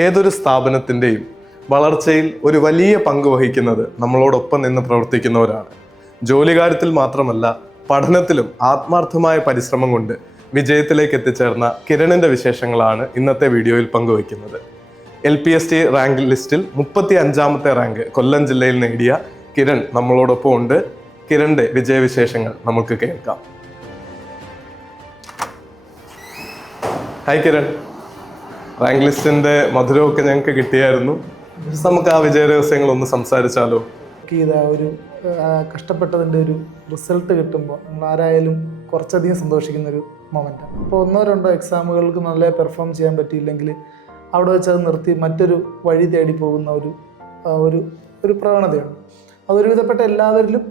ഏതൊരു സ്ഥാപനത്തിൻ്റെയും വളർച്ചയിൽ ഒരു വലിയ പങ്ക് വഹിക്കുന്നത് നമ്മളോടൊപ്പം നിന്ന് പ്രവർത്തിക്കുന്നവരാണ്. ജോലികാര്യത്തിൽ മാത്രമല്ല, പഠനത്തിലും ആത്മാർത്ഥമായ പരിശ്രമം കൊണ്ട് വിജയത്തിലേക്ക് എത്തിച്ചേർന്ന കിരണിൻ്റെ വിശേഷങ്ങളാണ് ഇന്നത്തെ വീഡിയോയിൽ പങ്കുവയ്ക്കുന്നത്. LPST റാങ്ക് ലിസ്റ്റിൽ 35ാമത്തെ റാങ്ക് കൊല്ലം ജില്ലയിൽ നേടിയ കിരൺ നമ്മളോടൊപ്പം ഉണ്ട്. കിരണിൻ്റെ വിജയവിശേഷങ്ങൾ നമുക്ക് കേൾക്കാം. ഹായ് കിരൺ, റാങ്ക് ലിസ്റ്റിന്റെ മധുരമൊക്കെ ഞങ്ങൾക്ക് കിട്ടിയായിരുന്നു. നമുക്ക് ആ വിജയ രഹസ്യങ്ങളൊന്ന് സംസാരിച്ചാലോ? ഒരു കഷ്ടപ്പെട്ടതിൻ്റെ ഒരു റിസൾട്ട് കിട്ടുമ്പോൾ നമ്മൾ ആരായാലും കുറച്ചധികം സന്തോഷിക്കുന്ന ഒരു മൊമെൻറ്റാണ്. അപ്പോൾ 1-2 എക്സാമുകൾക്ക് നല്ല പെർഫോം ചെയ്യാൻ പറ്റിയില്ലെങ്കിൽ അവിടെ വെച്ച് അത് നിർത്തി മറ്റൊരു വഴി തേടി പോകുന്ന ഒരു പ്രവണതയാണ്. അതൊരുവിധപ്പെട്ട എല്ലാവരിലും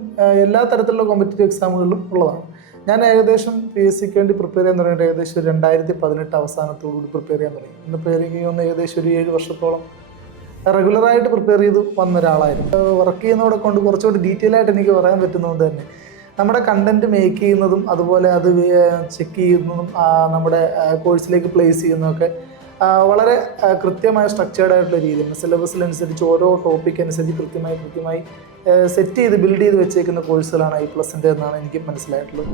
എല്ലാ തരത്തിലുള്ള കോമ്പറ്റീറ്റീവ് എക്സാമുകളിലും ഉള്ളതാണ്. ഞാൻ ഏകദേശം PSCക്ക് വേണ്ടി പ്രിപ്പയർ ചെയ്യാൻ തുടങ്ങിയിട്ട് ഏകദേശം 2018 അവസാനത്തോടുകൂടി പ്രിപ്പയർ ചെയ്യാൻ തുടങ്ങി. പ്രിപ്പയർ ചെയ്യുന്ന ഏകദേശം ഒരു 7 വർഷത്തോളം റെഗുലറായിട്ട് പ്രിപ്പയർ ചെയ്ത് വന്ന ഒരാളായിരുന്നു. വർക്ക് ചെയ്യുന്നതോടെ കൊണ്ട് കുറച്ചുകൂടി ഡീറ്റെയിൽ ആയിട്ട് എനിക്ക് പറയാൻ പറ്റുന്നതുകൊണ്ട് തന്നെ നമ്മുടെ കണ്ടന്റ് മേക്ക് ചെയ്യുന്നതും അതുപോലെ അത് ചെക്ക് ചെയ്യുന്നതും നമ്മുടെ കോഴ്സിലേക്ക് പ്ലേസ് ചെയ്യുന്നതൊക്കെ വളരെ കൃത്യമായ സ്ട്രക്ചേർഡ് ആയിട്ടുള്ള രീതിയാണ്. സിലബസിനനുസരിച്ച് ഓരോ ടോപ്പിക് അനുസരിച്ച് കൃത്യമായി സെറ്റ് ചെയ്ത് ബിൽഡ് ചെയ്ത് വെച്ചേക്കുന്ന കോഴ്സുകളാണ് I+ൻ്റെ എന്നാണ് എനിക്ക് മനസ്സിലായിട്ടുള്ളത്.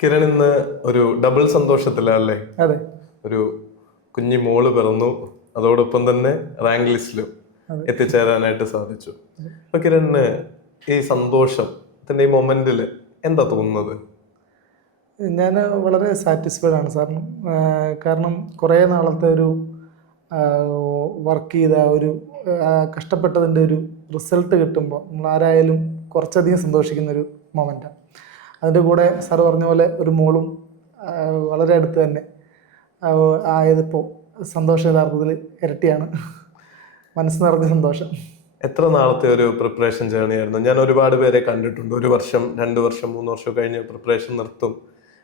കിരൺ ഇന്ന് ഒരു ഡബിൾ സന്തോഷത്തിലല്ലേ? അതെ, ഒരു കുഞ്ഞി മോള് പിറന്നു, അതോടൊപ്പം തന്നെ റാങ്ക് ലിസ്റ്റിലും എത്തിച്ചേരാനായിട്ട് സാധിച്ചു. അപ്പൊ കിരണിന് ഈ സന്തോഷത്തിന്റെ ഈ മൊമെന്റിൽ എന്താ തോന്നുന്നത്? ഞാൻ വളരെ സാറ്റിസ്ഫൈഡ് ആണ് സാറിന്. കാരണം കുറേ നാളത്തെ ഒരു വർക്ക് ചെയ്ത കഷ്ടപ്പെട്ടതിൻ്റെ ഒരു റിസൾട്ട് കിട്ടുമ്പോൾ നമ്മൾ ആരായാലും കുറച്ചധികം സന്തോഷിക്കുന്നൊരു മൊമെൻറ്റാണ്. അതിൻ്റെ കൂടെ സാറ് പറഞ്ഞ പോലെ ഒരു മോളും വളരെ അടുത്ത് തന്നെ ആയതിപ്പോൾ സന്തോഷം യഥാർത്ഥത്തിൽ ഇരട്ടിയാണ്. മനസ്സ് നിറഞ്ഞ സന്തോഷം. എത്ര നാളത്തെ ഒരു പ്രിപ്പറേഷൻ ജേർണി ആയിരുന്നു? ഞാൻ ഒരുപാട് പേരെ കണ്ടിട്ടുണ്ട്, 1 വർഷം 2 വർഷം 3 വർഷം കഴിഞ്ഞ് പ്രിപ്പറേഷൻ നിർത്തും,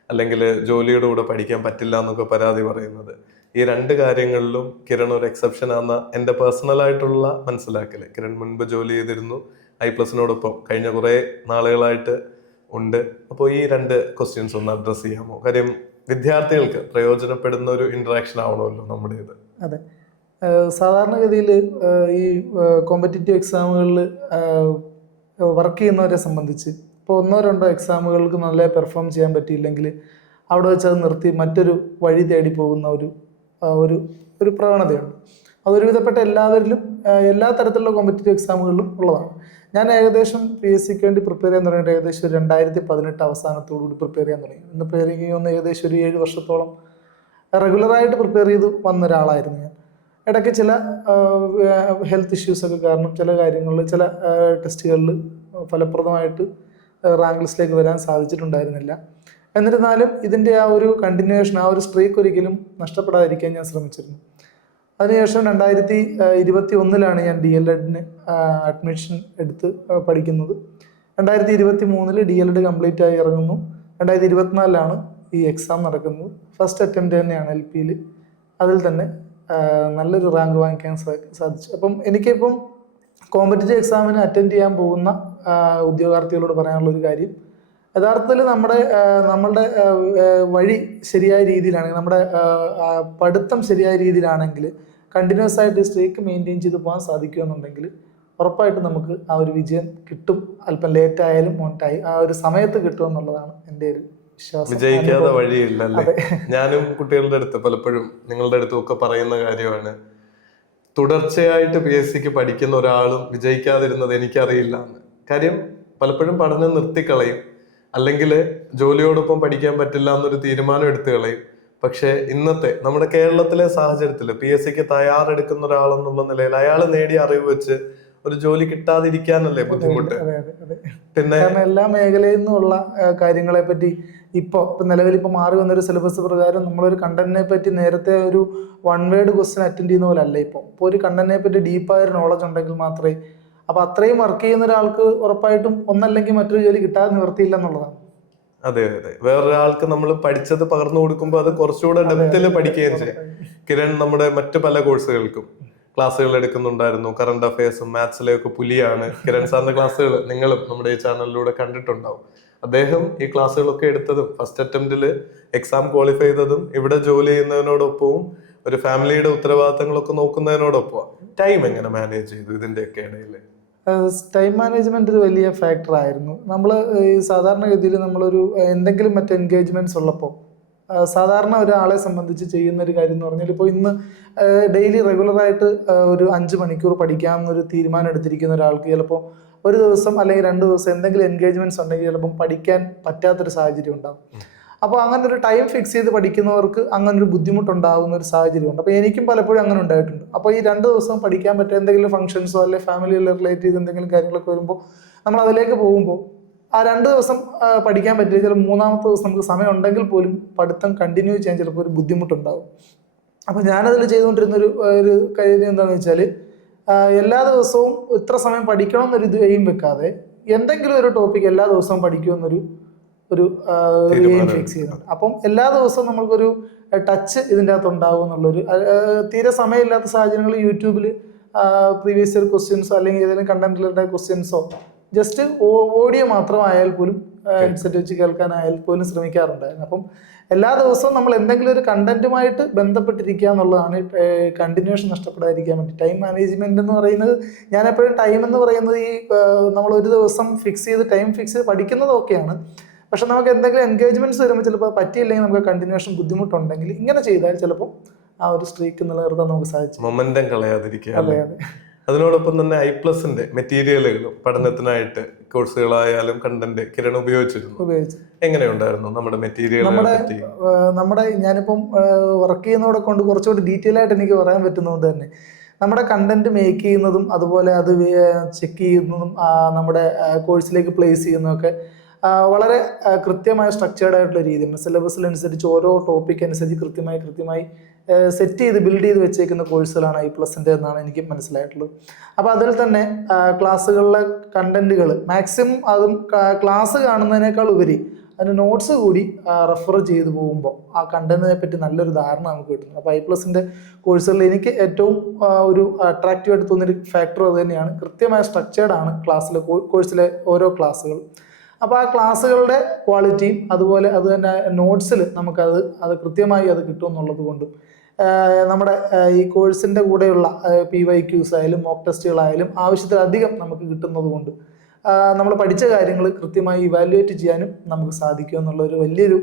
അല്ലെങ്കിൽ ജോലിയുടെ കൂടെ പഠിക്കാൻ പറ്റില്ല എന്നൊക്കെ പരാതി പറയുന്നത്. ഈ 2 കാര്യങ്ങളിലും കിരൺ ഒരു എക്സെപ്ഷൻ ആണെന്ന എൻ്റെ പേഴ്സണലായിട്ടുള്ള മനസ്സിലാക്കല്. കിരൺ മുൻപ് ജോലി ചെയ്തിരുന്നു, I+നോടൊപ്പം കഴിഞ്ഞ കുറേ നാളുകളായിട്ട് ഉണ്ട്. അപ്പോൾ ഈ 2 ക്വസ്റ്റ്യൻസ് ഒന്ന് അഡ്രസ്സ് ചെയ്യാമോ? കാര്യം വിദ്യാർത്ഥികൾക്ക് പ്രയോജനപ്പെടുന്ന ഒരു ഇന്ററാക്ഷൻ ആവണമല്ലോ നമ്മുടേത്. അതെ, സാധാരണഗതിയിൽ ഈ കോമ്പറ്റീറ്റീവ് എക്സാമുകളിൽ വർക്ക് ചെയ്യുന്നവരെ സംബന്ധിച്ച് ഇപ്പോൾ 1-2 എക്സാമുകൾക്ക് നല്ല പെർഫോം ചെയ്യാൻ പറ്റിയില്ലെങ്കിൽ അവിടെ വെച്ച് അത് നിർത്തി മറ്റൊരു വഴി തേടി പോകുന്ന ഒരു പ്രവണതയാണ്. അതൊരുവിധപ്പെട്ട എല്ലാവരിലും എല്ലാ തരത്തിലുള്ള കോമ്പറ്റീറ്റീവ് എക്സാമുകളിലും ഉള്ളതാണ്. ഞാൻ ഏകദേശം PSCക്ക് വേണ്ടി പ്രിപ്പയർ ചെയ്യാൻ തുടങ്ങിയിട്ട് ഏകദേശം 2018 അവസാനത്തോടുകൂടി പ്രിപ്പയർ ചെയ്യാൻ തുടങ്ങി. പ്രിപ്പയർ ചെയ്യുന്ന ഏകദേശം ഒരു 7 വർഷത്തോളം റെഗുലറായിട്ട് പ്രിപ്പയർ ചെയ്ത് വന്ന ഒരാളായിരുന്നു ഞാൻ. ഇടയ്ക്ക് ചില ഹെൽത്ത് ഇഷ്യൂസൊക്കെ കാരണം ചില കാര്യങ്ങളിൽ ചില ടെസ്റ്റുകളിൽ ഫലപ്രദമായിട്ട് റാങ്ക് ലിസ്റ്റിലേക്ക് വരാൻ സാധിച്ചിട്ടുണ്ടായിരുന്നില്ല. എന്നിരുന്നാലും ഇതിൻ്റെ ആ ഒരു കണ്ടിന്യൂവേഷൻ, ആ ഒരു സ്ട്രീക്ക് ഒരിക്കലും നഷ്ടപ്പെടാതിരിക്കാൻ ഞാൻ ശ്രമിച്ചിരുന്നു. അതിനുശേഷം 2021 ഞാൻ DLEDന് അഡ്മിഷൻ എടുത്ത് പഠിക്കുന്നത്. 2023 DLED കംപ്ലീറ്റ് ആയി ഇറങ്ങുന്നു. 2024 ഈ എക്സാം നടക്കുന്നത്. ഫസ്റ്റ് അറ്റംപ്റ്റ് തന്നെയാണ് LPയിൽ. അതിൽ തന്നെ നല്ലൊരു റാങ്ക് വാങ്ങിക്കാൻ സാധിച്ചു. അപ്പം എനിക്കിപ്പം കോമ്പറ്റീറ്റീവ് എക്സാമിന് അറ്റൻഡ് ചെയ്യാൻ പോകുന്ന ഉദ്യോഗാർത്ഥികളോട് പറയാനുള്ളൊരു കാര്യം, യഥാർത്ഥത്തിൽ നമ്മളുടെ വഴി ശരിയായ രീതിയിലാണെങ്കിൽ, നമ്മുടെ പഠിത്തം ശരിയായ രീതിയിലാണെങ്കിൽ കണ്ടിന്യൂസ് ആയിട്ട് സ്ട്രീക്ക് മെയിൻറ്റെയിൻ ചെയ്ത് പോകാൻ സാധിക്കുമെന്നുണ്ടെങ്കിൽ ഉറപ്പായിട്ടും നമുക്ക് ആ ഒരു വിജയം കിട്ടും. അല്പം ലേറ്റ് ആയാലും മോണ്ടായി ആ ഒരു സമയത്ത് കിട്ടുമെന്നുള്ളതാണ് എൻ്റെ ഒരു വിശ്വാസം. വിജയിക്കാതെ വഴിയില്ലല്ലേ? ഞാനും കുട്ടികളുടെ അടുത്ത് പലപ്പോഴും നിങ്ങളുടെ അടുത്തും ഒക്കെ പറയുന്ന കാര്യമാണ്, തുടർച്ചയായിട്ട് PSCക്ക് പഠിക്കുന്ന ഒരാളും വിജയിക്കാതിരുന്നത് എനിക്കറിയില്ല എന്ന്. കാര്യം പലപ്പോഴും പഠനം നിർത്തിക്കളയും, അല്ലെങ്കിൽ ജോലിയോടൊപ്പം പഠിക്കാൻ പറ്റില്ല എന്നൊരു തീരുമാനം എടുത്തു കളയും. പക്ഷെ ഇന്നത്തെ നമ്മുടെ കേരളത്തിലെ സാഹചര്യത്തിൽ PSCക്ക് തയ്യാറെടുക്കുന്ന ഒരാളെന്നുള്ള നിലയിൽ അയാൾ നേടിയ അറിവ് വെച്ച് ഒരു ജോലി കിട്ടാതിരിക്കാനല്ലേ ബുദ്ധിമുട്ട്. പിന്നെ എല്ലാ മേഖലയിൽ നിന്നുള്ള കാര്യങ്ങളെ പറ്റി ഇപ്പോൾ നിലവിൽ മാറി വന്നൊരു സിലബസ് പ്രകാരം നമ്മളൊരു കണ്ടന്റിനെ പറ്റി നേരത്തെ ഒരു 1 വേർഡ് ക്വസ്റ്റ്യൻ അറ്റൻഡ് ചെയ്യുന്ന പോലെ അല്ല ഇപ്പോൾ ഒരു കണ്ടന്റിനെ പറ്റി ഡീപ്പായൊരു നോളജ് ഉണ്ടെങ്കിൽ മാത്രമേ, അപ്പോൾ അത്രയും വർക്ക് ചെയ്യുന്ന ഒരാൾക്ക് ഉറപ്പായിട്ടും ഒന്നല്ലെങ്കിൽ മറ്റൊരു ജോലി കിട്ടാതെ നിവർത്തിയില്ല എന്നുള്ളതാണ്. അതെ, വേറൊരാൾക്ക് നമ്മൾ പഠിച്ചത് പകർന്നു കൊടുക്കുമ്പോൾ അത് കുറച്ചുകൂടെ ഡെപ്തിൽ പഠിക്കുകയും ചെയ്യും. കിരൺ നമ്മുടെ മറ്റു പല കോഴ്സുകൾക്കും ക്ലാസ്സുകൾ എടുക്കുന്നുണ്ടായിരുന്നു. കറണ്ട് അഫയേഴ്സും മാത്സിലെയൊക്കെ പുലിയാണ് കിരൺ സാറിന്റെ ക്ലാസ്സുകൾ. നിങ്ങളും നമ്മുടെ ഈ ചാനലിലൂടെ കണ്ടിട്ടുണ്ടാവും. അദ്ദേഹം ഈ ക്ലാസ്സുകളൊക്കെ എടുത്തതും ഫസ്റ്റ് അറ്റംപ്റ്റിൽ എക്സാം ക്വാളിഫൈ ചെയ്തതും ഇവിടെ ജോലി ചെയ്യുന്നതിനോടൊപ്പവും ഒരു ഫാമിലിയുടെ ഉത്തരവാദിത്തങ്ങളൊക്കെ നോക്കുന്നതിനോടൊപ്പം ടൈം എങ്ങനെ മാനേജ് ചെയ്തു ഇതിന്റെയൊക്കെ ഇടയിൽ? ടൈം മാനേജ്മെന്റ് ഒരു വലിയ ഫാക്ടർ ആയിരുന്നു. നമ്മൾ ഈ സാധാരണഗതിയിൽ നമ്മളൊരു എന്തെങ്കിലും മറ്റ് എൻഗേജ്മെന്റ്സ് ഉള്ളപ്പോൾ സാധാരണ ഒരാളെ സംബന്ധിച്ച് ചെയ്യുന്ന ഒരു കാര്യം എന്ന് പറഞ്ഞാൽ, ഇപ്പോൾ ഇന്ന് ഡെയിലി റെഗുലറായിട്ട് ഒരു 5 മണിക്കൂർ പഠിക്കാമെന്നൊരു തീരുമാനം എടുത്തിരിക്കുന്ന ഒരാൾക്ക് ചിലപ്പോൾ ഒരു ദിവസം അല്ലെങ്കിൽ 2 ദിവസം എന്തെങ്കിലും എൻഗേജ്മെന്റ്സ് ഉണ്ടെങ്കിൽ ചിലപ്പം പഠിക്കാൻ പറ്റാത്തൊരു സാഹചര്യം ഉണ്ടാകും. അപ്പോൾ അങ്ങനെ ഒരു ടൈം ഫിക്സ് ചെയ്ത് പഠിക്കുന്നവർക്ക് അങ്ങനെ ഒരു ബുദ്ധിമുട്ടുണ്ടാകുന്ന ഒരു സാഹചര്യമുണ്ട്. അപ്പോൾ എനിക്കും പലപ്പോഴും അങ്ങനെ ഉണ്ടായിട്ടുണ്ട്. അപ്പോൾ ഈ 2 ദിവസം പഠിക്കാൻ പറ്റുക എന്തെങ്കിലും ഫംഗ്ഷൻസോ അല്ലെങ്കിൽ ഫാമിലിയിൽ റിലേറ്റ് ചെയ്ത് എന്തെങ്കിലും കാര്യങ്ങളൊക്കെ വരുമ്പോൾ നമ്മൾ അതിലേക്ക് പോകുമ്പോൾ ആ 2 ദിവസം പഠിക്കാൻ പറ്റില്ല, ചില 3-ാമത്തെ ദിവസം നമുക്ക് സമയം ഉണ്ടെങ്കിൽ പോലും പഠിത്തം കണ്ടിന്യൂ ചെയ്യാൻ ചിലപ്പോൾ ഒരു ബുദ്ധിമുട്ടുണ്ടാകും. അപ്പോൾ ഞാനതിൽ ചെയ്തുകൊണ്ടിരുന്ന ഒരു കാര്യം എന്താണെന്ന് വെച്ചാൽ, എല്ലാ ദിവസവും ഇത്ര സമയം പഠിക്കണം എന്നൊരു എയിം വെക്കാതെ എന്തെങ്കിലും ഒരു ടോപ്പിക് എല്ലാ ദിവസവും പഠിക്കുമെന്നൊരു എയിം ഫിക്സ് ചെയ്യുന്നുണ്ട്. അപ്പം എല്ലാ ദിവസവും നമ്മൾക്കൊരു ടച്ച് ഇതിൻ്റെ അകത്ത് ഉണ്ടാവും എന്നുള്ളൊരു, തീരെ സമയമില്ലാത്ത സാഹചര്യങ്ങളിൽ യൂട്യൂബിൽ പ്രീവിയസ് ഇയർ ക്വസ്റ്റ്യൻസോ അല്ലെങ്കിൽ ഏതെങ്കിലും കണ്ടന്റ് റിലേറ്റഡ് ക്വസ്റ്റ്യൻസോ ജസ്റ്റ് ഓഡിയോ മാത്രമായാൽ പോലും ഹെഡ്സെറ്റ് വെച്ച് കേൾക്കാനായാൽ പോലും ശ്രമിക്കാറുണ്ടായിരുന്നു. അപ്പം എല്ലാ ദിവസവും നമ്മൾ എന്തെങ്കിലും ഒരു കണ്ടന്റുമായിട്ട് ബന്ധപ്പെട്ടിരിക്കുക എന്നുള്ളതാണ് കണ്ടിന്യൂഷൻ നഷ്ടപ്പെടാതിരിക്കാൻ വേണ്ടി. ടൈം മാനേജ്മെന്റ് എന്ന് പറയുന്നത്, ഞാൻ എപ്പോഴും ടൈം എന്ന് പറയുന്നത് ഈ നമ്മൾ ഒരു ദിവസം ഫിക്സ് ചെയ്ത് ടൈം ഫിക്സ് ചെയ്ത് പഠിക്കുന്നത് ഓക്കെയാണ്. പക്ഷെ നമുക്ക് എന്തെങ്കിലും എൻഗേജ്മെന്റ്സ് വരുമ്പോൾ ചിലപ്പോൾ പറ്റിയില്ലെങ്കിൽ നമുക്ക് കണ്ടിന്യൂഷൻ ബുദ്ധിമുട്ടുണ്ടെങ്കിൽ ഇങ്ങനെ ചെയ്താൽ ചിലപ്പോൾ ആ ഒരു സ്ട്രീക്ക് നിലനിർത്താൻ നമുക്ക് സാധിച്ചു. മൊമെന്റം കളയാതിരിക്കുക. അതെ അതെ. അതിനോടൊപ്പം തന്നെ ഐപ്ലസിന്റെ മെറ്റീരിയലുകളും പഠനത്തിനായിട്ട് കോഴ്സുകളായാലും കണ്ടന്റ് കിരൺ ഉപയോഗിച്ചിരുന്നു. എങ്ങനെയുണ്ടായിരുന്നു നമ്മുടെ മെറ്റീരിയൽ? നമ്മുടെ ഞാനിപ്പം വർക്ക് ചെയ്യുന്നതോടെ കൊണ്ട് കുറച്ചുകൂടി ഡീറ്റെയിൽ ആയിട്ട് എനിക്ക് പറയാൻ പറ്റുന്നതുകൊണ്ട് തന്നെ നമ്മുടെ കണ്ടന്റ് മേക്ക് ചെയ്യുന്നതും അതുപോലെ അത് ചെക്ക് ചെയ്യുന്നതും നമ്മുടെ കോഴ്സിലേക്ക് പ്ലേസ് ചെയ്യുന്നതൊക്കെ വളരെ കൃത്യമായ സ്ട്രക്ചേർഡ് ആയിട്ടുള്ള രീതിയാണ്. സിലബസിനനുസരിച്ച് ഓരോ ടോപ്പിക് അനുസരിച്ച് കൃത്യമായി സെറ്റ് ചെയ്ത് ബിൽഡ് ചെയ്ത് വെച്ചേക്കുന്ന കോഴ്സുകളാണ് ഐപ്ലസിൻ്റെ എന്നാണ് എനിക്ക് മനസ്സിലായിട്ടുള്ളത്. അപ്പോൾ അതിൽ തന്നെ ക്ലാസ്സുകളിലെ കണ്ടന്റുകൾ മാക്സിമം അതും ക്ലാസ് കാണുന്നതിനേക്കാൾ ഉപരി അതിന് നോട്ട്സ് കൂടി റെഫർ ചെയ്ത് പോകുമ്പോൾ ആ കണ്ടന്റിനെ പറ്റി നല്ലൊരു ധാരണ നമുക്ക് കിട്ടുന്നു. അപ്പോൾ ഐപ്ലസിൻ്റെ കോഴ്സുകളിൽ എനിക്ക് ഏറ്റവും ഒരു അട്രാക്റ്റീവായിട്ട് തോന്നിയൊരു ഫാക്ടർ അത് തന്നെയാണ്. കൃത്യമായ സ്ട്രക്ചേർഡ് ആണ് കോഴ്സിലെ ഓരോ ക്ലാസ്സുകൾ. അപ്പോൾ ആ ക്ലാസ്സുകളുടെ ക്വാളിറ്റിയും അതുപോലെ അത് തന്നെ നോട്ട്സിൽ അത് കൃത്യമായി അത് കിട്ടുമെന്നുള്ളത് കൊണ്ടും നമ്മുടെ ഈ കോഴ്സിൻ്റെ കൂടെയുള്ള PYQs ആയാലും മോക്ക് ടെസ്റ്റുകളായാലും ആവശ്യത്തിലധികം നമുക്ക് കിട്ടുന്നത് കൊണ്ട് നമ്മൾ പഠിച്ച കാര്യങ്ങൾ കൃത്യമായി ഇവാലുവേറ്റ് ചെയ്യാനും നമുക്ക് സാധിക്കും എന്നുള്ളൊരു വലിയൊരു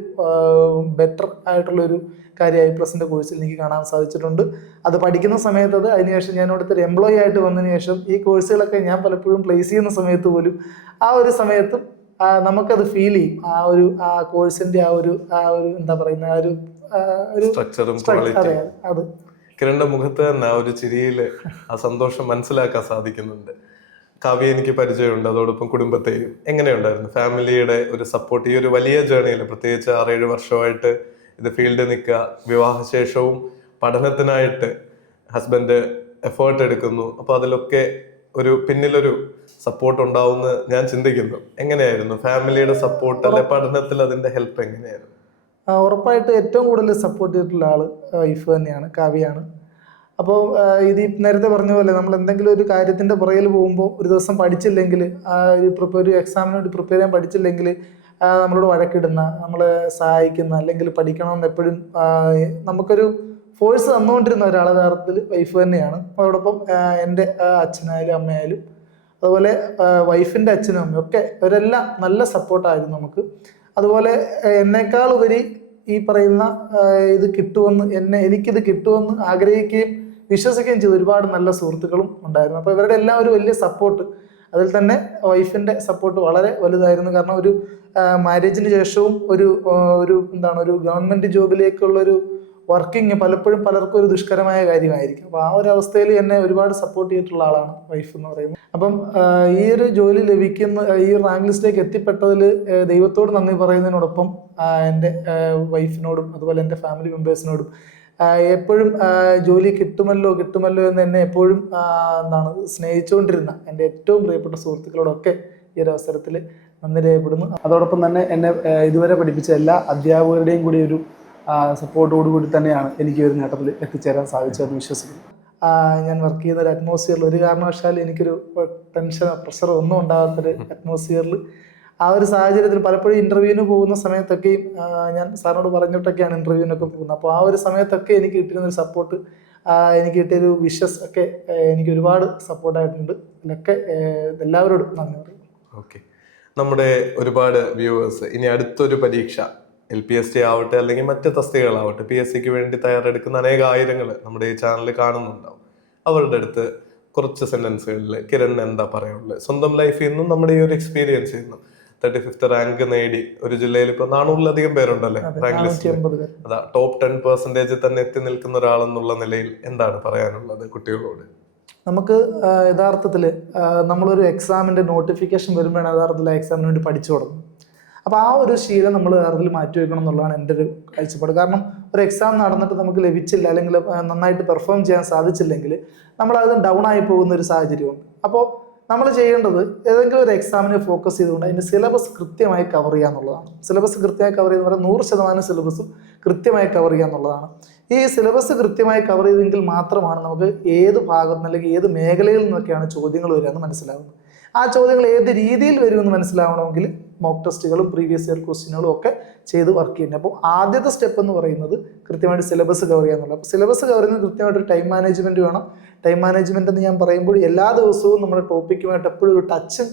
ബെറ്റർ ആയിട്ടുള്ളൊരു കാര്യം ഐപ്ലസിൻ്റെ കോഴ്സിൽ എനിക്ക് കാണാൻ സാധിച്ചിട്ടുണ്ട്. അത് പഠിക്കുന്ന സമയത്ത് അതിനുശേഷം ഞാൻ അവിടുത്തെ ഒരു എംപ്ലോയി ആയിട്ട് വന്നതിന് ശേഷം ഈ കോഴ്സുകളൊക്കെ ഞാൻ പലപ്പോഴും പ്ലേസ് ചെയ്യുന്ന സമയത്ത് പോലും ആ ഒരു സമയത്തും നമുക്കത് ഫീൽ ചെയ്യും. ആ കോഴ്സിന്റെ ആ ഒരു എന്താ പറയുന്ന ഒരു സ്ട്രക്ചറും ക്വാളിറ്റിയും. അത് കിരണിന്റെ മുഖത്ത് തന്നെ ആ ഒരു ചിരിയില് ആ സന്തോഷം മനസ്സിലാക്കാൻ സാധിക്കുന്നുണ്ട്. കാവ്യ എനിക്ക് പരിചയമുണ്ട്, അതോടൊപ്പം കുടുംബത്തെയും. എങ്ങനെയുണ്ടായിരുന്നു ഫാമിലിയുടെ ഒരു സപ്പോർട്ട് ഈ ഒരു വലിയ ജേർണിയിൽ? പ്രത്യേകിച്ച് 6-7 വർഷമായിട്ട് ഇത് ഫീൽഡിൽ നിൽക്കുക, വിവാഹശേഷവും പഠനത്തിനായിട്ട് ഹസ്ബൻഡ് എഫേർട്ട് എടുക്കുന്നു. അപ്പൊ അതിലൊക്കെ പിന്നിലൊരു സപ്പോർട്ട് ഉണ്ടാവുമെന്ന് ഞാൻ ചിന്തിക്കുന്നു. എങ്ങനെയായിരുന്നു ഫാമിലിയുടെ സപ്പോർട്ട് അല്ലെ പഠനത്തിൽ അതിന്റെ ഹെൽപ്പ് എങ്ങനെയായിരുന്നു? ഉറപ്പായിട്ട് ഏറ്റവും കൂടുതൽ സപ്പോർട്ട് ചെയ്തിട്ടുള്ള ആള് വൈഫ് തന്നെയാണ്, കാവ്യാണ്. അപ്പോൾ ഇത് നേരത്തെ പറഞ്ഞ പോലെ നമ്മൾ എന്തെങ്കിലും ഒരു കാര്യത്തിന്റെ പുറകിൽ പോകുമ്പോൾ ഒരു ദിവസം പഠിച്ചില്ലെങ്കിൽ ഒരു എക്സാമിന് വേണ്ടി പ്രിപ്പയർ ചെയ്യാൻ പഠിച്ചില്ലെങ്കിൽ നമ്മളോട് വഴക്കിടുന്ന, നമ്മളെ സഹായിക്കുന്ന, അല്ലെങ്കിൽ പഠിക്കണമെന്ന് എപ്പോഴും നമുക്കൊരു ഫോഴ്സ് തന്നുകൊണ്ടിരുന്ന ഒരാളെ യഥാർത്ഥത്തിൽ വൈഫ് തന്നെയാണ്. അതോടൊപ്പം എൻ്റെ അച്ഛനായാലും അമ്മയായാലും അതുപോലെ വൈഫിൻ്റെ അച്ഛനും അമ്മയും ഒക്കെ അവരെല്ലാം നല്ല സപ്പോർട്ടായിരുന്നു നമുക്ക്. അതുപോലെ എന്നേക്കാൾ ഉപരി ഈ പറയുന്ന ഇത് കിട്ടുമെന്ന് എനിക്കിത് കിട്ടുമെന്ന് ആഗ്രഹിക്കുകയും വിശ്വസിക്കുകയും ചെയ്ത ഒരുപാട് നല്ല സുഹൃത്തുക്കളും ഉണ്ടായിരുന്നു. അപ്പോൾ ഇവരുടെ എല്ലാം ഒരു വലിയ സപ്പോർട്ട്, അതിൽ തന്നെ വൈഫിൻ്റെ സപ്പോർട്ട് വളരെ വലുതായിരുന്നു. കാരണം ഒരു മാരേജിന് ശേഷവും ഒരു ഗവൺമെൻറ് ജോബിലേക്കുള്ളൊരു വർക്കിംഗ് പലപ്പോഴും പലർക്കും ഒരു ദുഷ്കരമായ കാര്യമായിരിക്കും. അപ്പോൾ ആ ഒരു അവസ്ഥയിൽ എന്നെ ഒരുപാട് സപ്പോർട്ട് ചെയ്തിട്ടുള്ള ആളാണ് വൈഫ് എന്ന് പറയുന്നത്. അപ്പം ഈ ഒരു ജോലി ഈ റാങ്ക് ലിസ്റ്റിലേക്ക് എത്തിപ്പെട്ടതിൽ ദൈവത്തോട് നന്ദി പറയുന്നതിനോടൊപ്പം എൻ്റെ വൈഫിനോടും അതുപോലെ എൻ്റെ ഫാമിലി മെമ്പേഴ്സിനോടും എപ്പോഴും ജോലി കിട്ടുമല്ലോ എന്ന് എന്നെ എപ്പോഴും സ്നേഹിച്ചുകൊണ്ടിരുന്ന എൻ്റെ ഏറ്റവും പ്രിയപ്പെട്ട സുഹൃത്തുക്കളോടൊക്കെ ഈ ഒരു അവസരത്തിൽ നന്ദി രേഖപ്പെടുന്നു. അതോടൊപ്പം തന്നെ എന്നെ ഇതുവരെ പഠിപ്പിച്ച എല്ലാ അധ്യാപകരുടെയും കൂടി ഒരു സപ്പോർട്ടോടുകൂടി തന്നെയാണ് എനിക്ക് ഒരു നേട്ടത്തിൽ എത്തിച്ചേരാൻ സാധിച്ചതെന്ന് വിശ്വസിക്കുന്നു. ഞാൻ വർക്ക് ചെയ്യുന്ന ഒരു അറ്റ്മോസ്ഫിയറിൽ ഒരു കാരണവശാലും എനിക്കൊരു ടെൻഷനോ പ്രഷറോ ഒന്നും ഉണ്ടാകാത്തൊരു അറ്റ്മോസ്ഫിയറിൽ ആ ഒരു സാഹചര്യത്തിൽ പലപ്പോഴും ഇന്റർവ്യൂവിന് പോകുന്ന സമയത്തൊക്കെയും ഞാൻ സാറിനോട് പറഞ്ഞിട്ടൊക്കെയാണ് ഇന്റർവ്യൂവിനൊക്കെ പോകുന്നത്. അപ്പോൾ ആ ഒരു സമയത്തൊക്കെ എനിക്ക് കിട്ടിയിരുന്ന ഒരു സപ്പോർട്ട്, എനിക്ക് കിട്ടിയൊരു വിഷസ് ഒക്കെ എനിക്ക് ഒരുപാട് സപ്പോർട്ടായിട്ടുണ്ട്. ഇതിലൊക്കെ എല്ലാവരോടും നന്ദി പറയും. ഓക്കെ, നമ്മുടെ ഒരുപാട് വ്യൂവേഴ്സ് ഇനി അടുത്തൊരു പരീക്ഷ LPST ആവട്ടെ അല്ലെങ്കിൽ മറ്റ് തസ്തികകളാവട്ടെ PSCക്ക് വേണ്ടി തയ്യാറെടുക്കുന്ന ആയിരങ്ങൾ നമ്മുടെ ഈ ചാനൽ കാണുന്നുണ്ടാവും. അവരുടെ അടുത്ത് കുറച്ച് സെന്റൻസുകളിൽ കിരൺ എന്താ പറയാനുള്ളത്? സ്വന്തം ലൈഫിൽ നിന്നും നമ്മുടെ ഈ ഒരു എക്സ്പീരിയൻസ് നിന്നും 35th റാങ്ക് നേടി ഒരു ജില്ലയിൽ ഇപ്പൊ 400-ലധികം പേരുണ്ടല്ലേ റാങ്ക് ലിസ്റ്റിൽ, അതാ ടോപ്പ് 10% തന്നെ എത്തി നിൽക്കുന്ന ഒരാളെന്നുള്ള നിലയിൽ എന്താണ് പറയാനുള്ളത് കുട്ടികളോട്? നമുക്ക് യഥാർത്ഥത്തിൽ നമ്മളൊരു എക്സാമിന്റെ നോട്ടിഫിക്കേഷൻ വരുമ്പോഴാണ് യഥാർത്ഥത്തിൽ ആ എക്സാമിന് വേണ്ടി പഠിച്ചു തുടങ്ങും. അപ്പോൾ ആ ഒരു ശീലം നമ്മൾ യഥാർത്ഥത്തിൽ മാറ്റി വെക്കണം എന്നുള്ളതാണ് എൻ്റെ ഒരു കാഴ്ചപ്പാട്. കാരണം ഒരു എക്സാം നടന്നിട്ട് നമുക്ക് ലഭിച്ചില്ല അല്ലെങ്കിൽ നന്നായിട്ട് പെർഫോം ചെയ്യാൻ സാധിച്ചില്ലെങ്കിൽ നമ്മളത് ഡൗൺ ആയി പോകുന്ന ഒരു സാഹചര്യമുണ്ട്. അപ്പോൾ നമ്മൾ ചെയ്യേണ്ടത് ഏതെങ്കിലും ഒരു എക്സാമിനെ ഫോക്കസ് ചെയ്തുകൊണ്ട് അതിൻ്റെ സിലബസ് കൃത്യമായി കവർ ചെയ്യുക എന്നുള്ളതാണ്. സിലബസ് കൃത്യമായി കവർ ചെയ്യുന്ന പറഞ്ഞാൽ 100% സിലബസും കൃത്യമായി കവർ ചെയ്യുക എന്നുള്ളതാണ്. ഈ സിലബസ് കൃത്യമായി കവർ ചെയ്തെങ്കിൽ മാത്രമാണ് നമുക്ക് ഏത് ഭാഗത്ത് നിന്ന് അല്ലെങ്കിൽ ഏത് മേഖലയിൽ നിന്നൊക്കെയാണ് ചോദ്യങ്ങൾ വരിക എന്ന് മനസ്സിലാകുന്നത്. ആ ചോദ്യങ്ങൾ ഏത് രീതിയിൽ വരുമെന്ന് മനസ്സിലാവണമെങ്കിൽ മോക്ക് ടെസ്റ്റുകളും പ്രീവിയസ് ഇയർ ക്വസ്റ്റ്യനുകളും ഒക്കെ ചെയ്ത് വർക്ക് ചെയ്യുന്നത്. അപ്പോൾ ആദ്യത്തെ സ്റ്റെപ്പ് എന്ന് പറയുന്നത് കൃത്യമായിട്ട് സിലബസ് കവർ ചെയ്യുക എന്നുള്ളത്. അപ്പോൾ സിലബസ് കവർ ചെയ്യുന്നത് കൃത്യമായിട്ടൊരു ടൈം മാനേജ്മെൻറ്റ് വേണം. ടൈം മാനേജ്മെൻറ്റ് എന്ന് ഞാൻ പറയുമ്പോൾ എല്ലാ ദിവസവും നമ്മുടെ ടോപ്പിക്കുമായിട്ട് എപ്പോഴും ഒരു ടച്ച്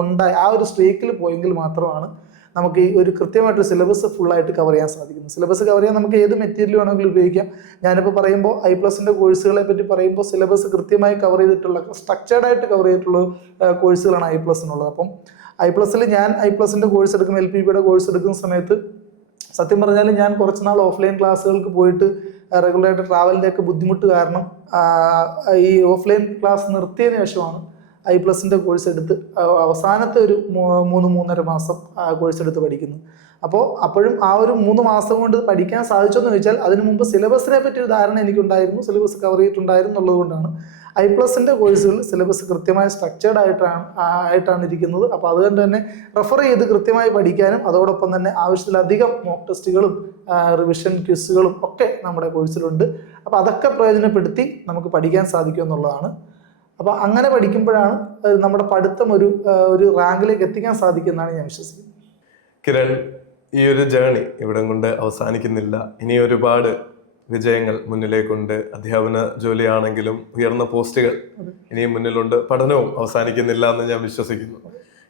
ഉണ്ടായി ആ ഒരു സ്ട്രീക്കിൽ പോയെങ്കിൽ മാത്രമാണ് നമുക്ക് ഈ ഒരു കൃത്യമായിട്ടൊരു സിലബസ് ഫുള്ളായിട്ട് കവർ ചെയ്യാൻ സാധിക്കുന്നു. സിലബസ് കവർ ചെയ്യാൻ നമുക്ക് ഏത് മെറ്റീരിയൽ വേണമെങ്കിലും ഉപയോഗിക്കാം. ഞാനിപ്പോൾ പറയുമ്പോൾ I+ന്റെ കോഴ്സുകളെ പറ്റി പറയുമ്പോൾ സിലബസ് കൃത്യമായി കവർ ചെയ്തിട്ടുള്ള സ്ട്രക്ചേർഡായിട്ട് കവർ ചെയ്തിട്ടുള്ള കോഴ്സുകളാണ് I+നുള്ളത്. അപ്പം I+ൽ ഞാൻ I+ന്റെ കോഴ്സ് എടുക്കും, LPPയുടെ കോഴ്സ് എടുക്കുന്ന സമയത്ത് സത്യം പറഞ്ഞാൽ ഞാൻ കുറച്ച് നാൾ ഓഫ്ലൈൻ ക്ലാസ്സുകൾക്ക് പോയിട്ട് റെഗുലറായിട്ട് ട്രാവലിൻ്റെ ഒക്കെ ബുദ്ധിമുട്ട് കാരണം ഈ ഓഫ്ലൈൻ ക്ലാസ് നിർത്തിയതിന് ശേഷമാണ് I+ന്റെ കോഴ്സ് എടുത്ത് അവസാനത്തെ ഒരു 3-3.5 മാസം കോഴ്സ് എടുത്ത് പഠിക്കുന്നു. അപ്പോൾ അപ്പോഴും ആ ഒരു 3 മാസം കൊണ്ട് പഠിക്കാൻ സാധിച്ചെന്ന് ചോദിച്ചാൽ അതിനു മുമ്പ് സിലബസിനെ പറ്റി ഒരു ധാരണ എനിക്കുണ്ടായിരുന്നു, സിലബസ് കവർ ചെയ്തിട്ടുണ്ടായിരുന്നു എന്നുള്ളതുകൊണ്ടാണ്. I+ന്റെ കോഴ്സുകൾ സിലബസ് കൃത്യമായി സ്ട്രക്ചേർഡ് ആയിട്ടാണ് ഇരിക്കുന്നത്. അപ്പോൾ അതുകൊണ്ട് തന്നെ റെഫർ ചെയ്ത് കൃത്യമായി പഠിക്കാനും അതോടൊപ്പം തന്നെ ആവശ്യത്തിലധികം മോക്ക് ടെസ്റ്റുകളും റിവിഷൻ ക്വിസുകളും ഒക്കെ നമ്മുടെ കോഴ്സിലുണ്ട്. അപ്പോൾ അതൊക്കെ പ്രയോജനപ്പെടുത്തി നമുക്ക് പഠിക്കാൻ സാധിക്കും എന്നുള്ളതാണ്. അപ്പോൾ അങ്ങനെ പഠിക്കുമ്പോഴാണ് നമ്മുടെ പഠിത്തം ഒരു റാങ്കിലേക്ക് എത്തിക്കാൻ സാധിക്കുമെന്നാണ് ഞാൻ വിശ്വസിക്കുന്നത്. കിരൺ, ഈ ഒരു ജേണി ഇവിടെ കൊണ്ട് അവസാനിക്കുന്നില്ല. ഇനി ഒരുപാട് വിജയങ്ങൾ മുന്നിലേക്കുണ്ട്. അധ്യാപന ജോലിയാണെങ്കിലും ഉയർന്ന പോസ്റ്റുകൾ ഇനിയും മുന്നിലുണ്ട്. പഠനവും അവസാനിക്കുന്നില്ല എന്ന് ഞാൻ വിശ്വസിക്കുന്നു.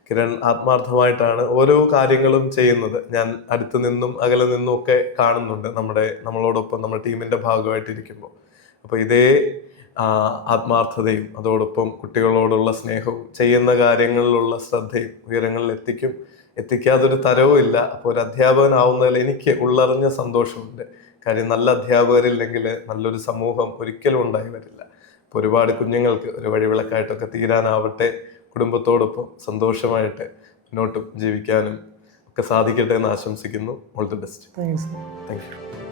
കിരൺ ആത്മാർത്ഥമായിട്ടാണ് ഓരോ കാര്യങ്ങളും ചെയ്യുന്നത്. ഞാൻ അടുത്തു നിന്നും അകലെ നിന്നും ഒക്കെ കാണുന്നുണ്ട് നമ്മളോടൊപ്പം നമ്മുടെ ടീമിന്റെ ഭാഗമായിട്ടിരിക്കുമ്പോൾ. അപ്പോൾ ഇതേ ആത്മാർത്ഥതയും അതോടൊപ്പം കുട്ടികളോടുള്ള സ്നേഹവും ചെയ്യുന്ന കാര്യങ്ങളിലുള്ള ശ്രദ്ധയും ഉയരങ്ങളിൽ എത്തിക്കാതൊരു തരവും ഇല്ല. അപ്പോൾ ഒരു അധ്യാപകനാവുന്നതിൽ എനിക്ക് ഉള്ളറിഞ്ഞ സന്തോഷമുണ്ട്. കാര്യം നല്ല അധ്യാപകരില്ലെങ്കിൽ നല്ലൊരു സമൂഹം ഒരിക്കലും ഉണ്ടായി വരില്ല. അപ്പോൾ ഒരുപാട് കുഞ്ഞുങ്ങൾക്ക് ഒരു വഴിവിളക്കായിട്ടൊക്കെ തീരാനാവട്ടെ. കുടുംബത്തോടൊപ്പം സന്തോഷമായിട്ട് മുന്നോട്ടും ജീവിക്കാനും ഒക്കെ സാധിക്കട്ടെ എന്ന് ആശംസിക്കുന്നു. All the best. Thank you.